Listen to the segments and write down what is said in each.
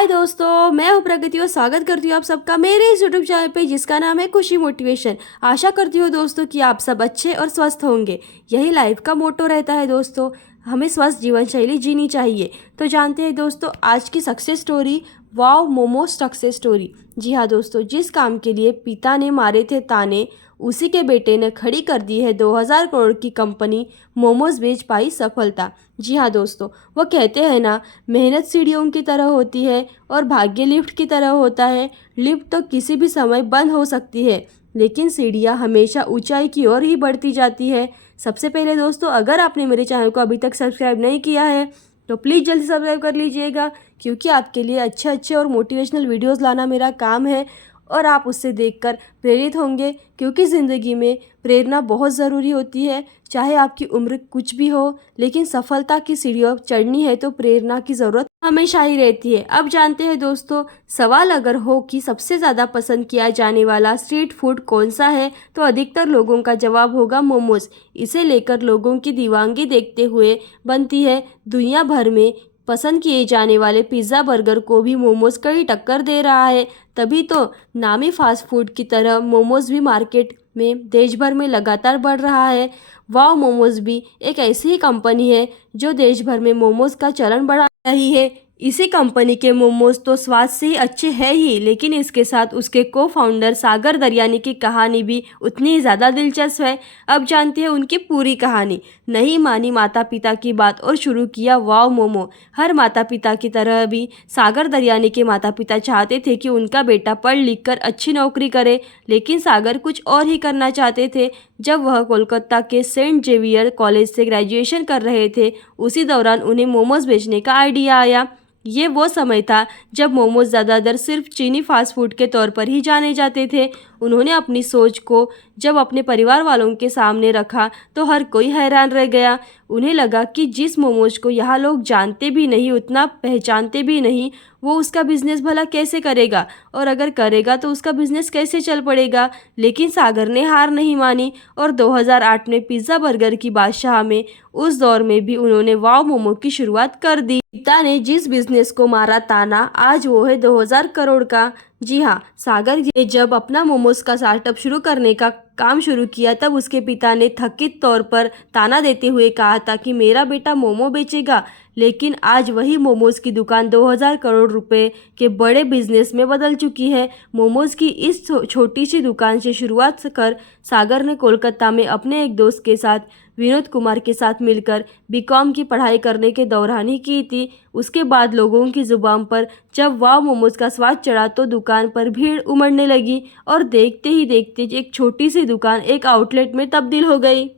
हाय दोस्तों, मैं हूँ प्रगति और स्वागत करती हूँ आप सबका मेरे इस यूट्यूब चैनल पे जिसका नाम है खुशी मोटिवेशन। आशा करती हूँ दोस्तों कि आप सब अच्छे और स्वस्थ होंगे। यही लाइफ का मोटो रहता है दोस्तों, हमें स्वस्थ जीवन शैली जीनी चाहिए। तो जानते हैं दोस्तों आज की सक्सेस स्टोरी, वाव मोमोज सक्सेस स्टोरी। जी हाँ दोस्तों, जिस काम के लिए पिता ने मारे थे ताने, उसी के बेटे ने खड़ी कर दी है 2000 करोड़ की कंपनी, मोमोज बेच पाई सफलता। जी हाँ दोस्तों, वो कहते हैं ना, मेहनत सीढ़ियों की तरह होती है और भाग्य लिफ्ट की तरह होता है। लिफ्ट तो किसी भी समय बंद हो सकती है, लेकिन सीढ़ियाँ हमेशा ऊंचाई की ओर ही बढ़ती जाती है। सबसे पहले दोस्तों, अगर आपने मेरे चैनल को अभी तक सब्सक्राइब नहीं किया है तो प्लीज़ जल्दी सब्सक्राइब कर लीजिएगा, क्योंकि आपके लिए अच्छे अच्छे और मोटिवेशनल वीडियोज़ लाना मेरा काम है और आप उससे देखकर प्रेरित होंगे। क्योंकि ज़िंदगी में प्रेरणा बहुत ज़रूरी होती है। चाहे आपकी उम्र कुछ भी हो, लेकिन सफलता की सीढ़ियों चढ़नी है तो प्रेरणा की ज़रूरत हमेशा ही रहती है। अब जानते हैं दोस्तों, सवाल अगर हो कि सबसे ज़्यादा पसंद किया जाने वाला स्ट्रीट फूड कौन सा है, तो अधिकतर लोगों का जवाब होगा मोमोज। इसे लेकर लोगों की दीवानगी देखते हुए बनती है। दुनिया भर में पसंद किए जाने वाले पिज़्ज़ा बर्गर को भी मोमोज कड़ी टक्कर दे रहा है। तभी तो नामी फास्ट फूड की तरह मोमोज भी मार्केट में देश भर में लगातार बढ़ रहा है। वाव मोमोज भी एक ऐसी ही कंपनी है जो देश भर में मोमोज का चलन बढ़ा रही है। इसी कंपनी के मोमोज तो स्वाद से ही अच्छे हैं ही, लेकिन इसके साथ उसके को फाउंडर सागर दरयानी की कहानी भी उतनी ही ज़्यादा दिलचस्प है। अब जानते हैं उनकी पूरी कहानी। नहीं मानी माता पिता की बात और शुरू किया वाव मोमो। हर माता पिता की तरह भी सागर दरयानी के माता पिता चाहते थे कि उनका बेटा पढ़ लिख कर अच्छी नौकरी करे, लेकिन सागर कुछ और ही करना चाहते थे। जब वह कोलकाता के सेंट जेवियर कॉलेज से ग्रेजुएशन कर रहे थे, उसी दौरान उन्हें मोमोज बेचने का आइडिया आया। ये वो समय था जब मोमोज ज़्यादातर सिर्फ चीनी फास्ट फूड के तौर पर ही जाने जाते थे। उन्होंने अपनी सोच को जब अपने परिवार वालों के सामने रखा तो हर कोई हैरान रह गया। उन्हें लगा कि जिस मोमोज को यहाँ लोग जानते भी नहीं, उतना पहचानते भी नहीं, वो उसका बिजनेस भला कैसे करेगा, और अगर करेगा तो उसका बिजनेस कैसे चल पड़ेगा। लेकिन सागर ने हार नहीं मानी और 2008 में पिज़्ज़ा बर्गर की बादशाह में उस दौर में भी उन्होंने वाव मोमो की शुरुआत कर दी। पिता ने जिस बिजनेस को मारा ताना, आज वो है 2000 करोड़ का। जी हाँ, सागर ने जब अपना मोमोज का स्टार्टअप शुरू करने का काम शुरू किया, तब उसके पिता ने थकित तौर पर ताना देते हुए कहा था कि मेरा बेटा मोमो बेचेगा। लेकिन आज वही मोमोज की दुकान 2000 करोड़ रुपए के बड़े बिजनेस में बदल चुकी है। मोमोज की इस छोटी सी दुकान से शुरुआत कर सागर ने कोलकाता में अपने एक दोस्त के साथ, विनोद कुमार के साथ मिलकर बीकॉम की पढ़ाई करने के दौरान ही की थी। उसके बाद लोगों की जुबान पर जब वाव मोमोज का स्वाद चढ़ा तो दुकान पर भीड़ उमड़ने लगी और देखते ही देखते एक छोटी सी दुकान एक आउटलेट में तब्दील हो गई।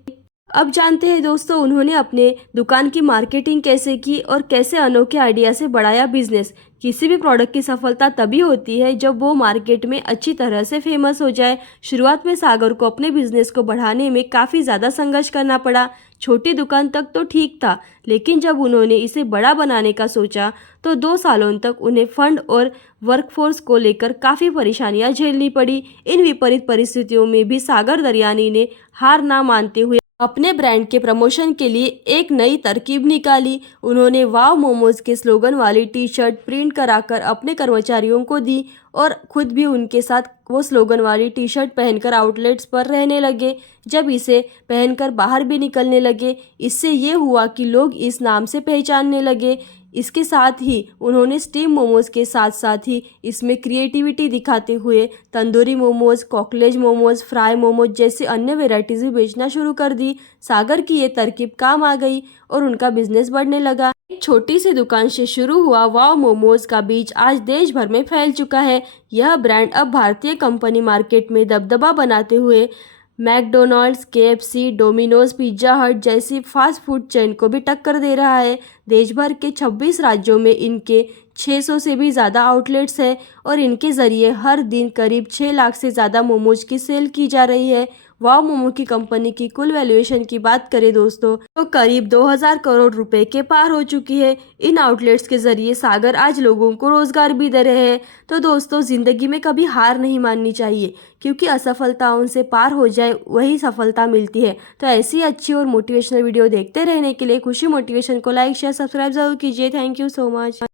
अब जानते हैं दोस्तों, उन्होंने अपने दुकान की मार्केटिंग कैसे की और कैसे अनोखे आइडिया से बढ़ाया बिजनेस। किसी भी प्रोडक्ट की सफलता तभी होती है जब वो मार्केट में अच्छी तरह से फेमस हो जाए। शुरुआत में सागर को अपने बिजनेस को बढ़ाने में काफ़ी ज़्यादा संघर्ष करना पड़ा। छोटी दुकान तक तो ठीक था, लेकिन जब उन्होंने इसे बड़ा बनाने का सोचा तो 2 सालों तक उन्हें फंड और वर्कफोर्स को लेकर काफ़ी परेशानियां झेलनी पड़ी। इन विपरीत परिस्थितियों में भी सागर दरयानी ने हार ना मानते हुए अपने ब्रांड के प्रमोशन के लिए एक नई तरकीब निकाली। उन्होंने वाव मोमोज के स्लोगन वाली टी शर्ट प्रिंट कराकर अपने कर्मचारियों को दी और खुद भी उनके साथ वो स्लोगन वाली टी शर्ट पहनकर आउटलेट्स पर रहने लगे। जब इसे पहनकर बाहर भी निकलने लगे, इससे ये हुआ कि लोग इस नाम से पहचानने लगे। इसके साथ ही उन्होंने स्टीम मोमोज के साथ साथ ही इसमें क्रिएटिविटी दिखाते हुए तंदूरी मोमोज, कॉकलेज मोमोज, फ्राई मोमोज जैसी अन्य वेराइटीज़ भी बेचना शुरू कर दी। सागर की ये तरकीब काम आ गई और उनका बिजनेस बढ़ने लगा। एक छोटी सी दुकान से शुरू हुआ वाव मोमोज का बीज आज देश भर में फैल चुका है। यह ब्रांड अब भारतीय कंपनी मार्केट में दबदबा बनाते हुए मैकडोनल्ड्स, केएफसी, डोमिनोज, पिज्ज़ा हट जैसी फास्ट फूड चेन को भी टक्कर दे रहा है। देश भर के 26 राज्यों में इनके 600 से भी ज़्यादा आउटलेट्स हैं और इनके ज़रिए हर दिन करीब 6 लाख से ज़्यादा मोमोज की सेल की जा रही है। वाव मोमो की कंपनी की कुल वैल्यूएशन की बात करें दोस्तों, तो करीब 2000 करोड़ रुपए के पार हो चुकी है। इन आउटलेट्स के जरिए सागर आज लोगों को रोजगार भी दे रहे हैं। तो दोस्तों, जिंदगी में कभी हार नहीं माननी चाहिए, क्योंकि असफलताओं से पार हो जाए वही सफलता मिलती है। तो ऐसी अच्छी और मोटिवेशनल वीडियो देखते रहने के लिए खुशी मोटिवेशन को लाइक शेयर सब्सक्राइब जरूर कीजिए। Thank you so much.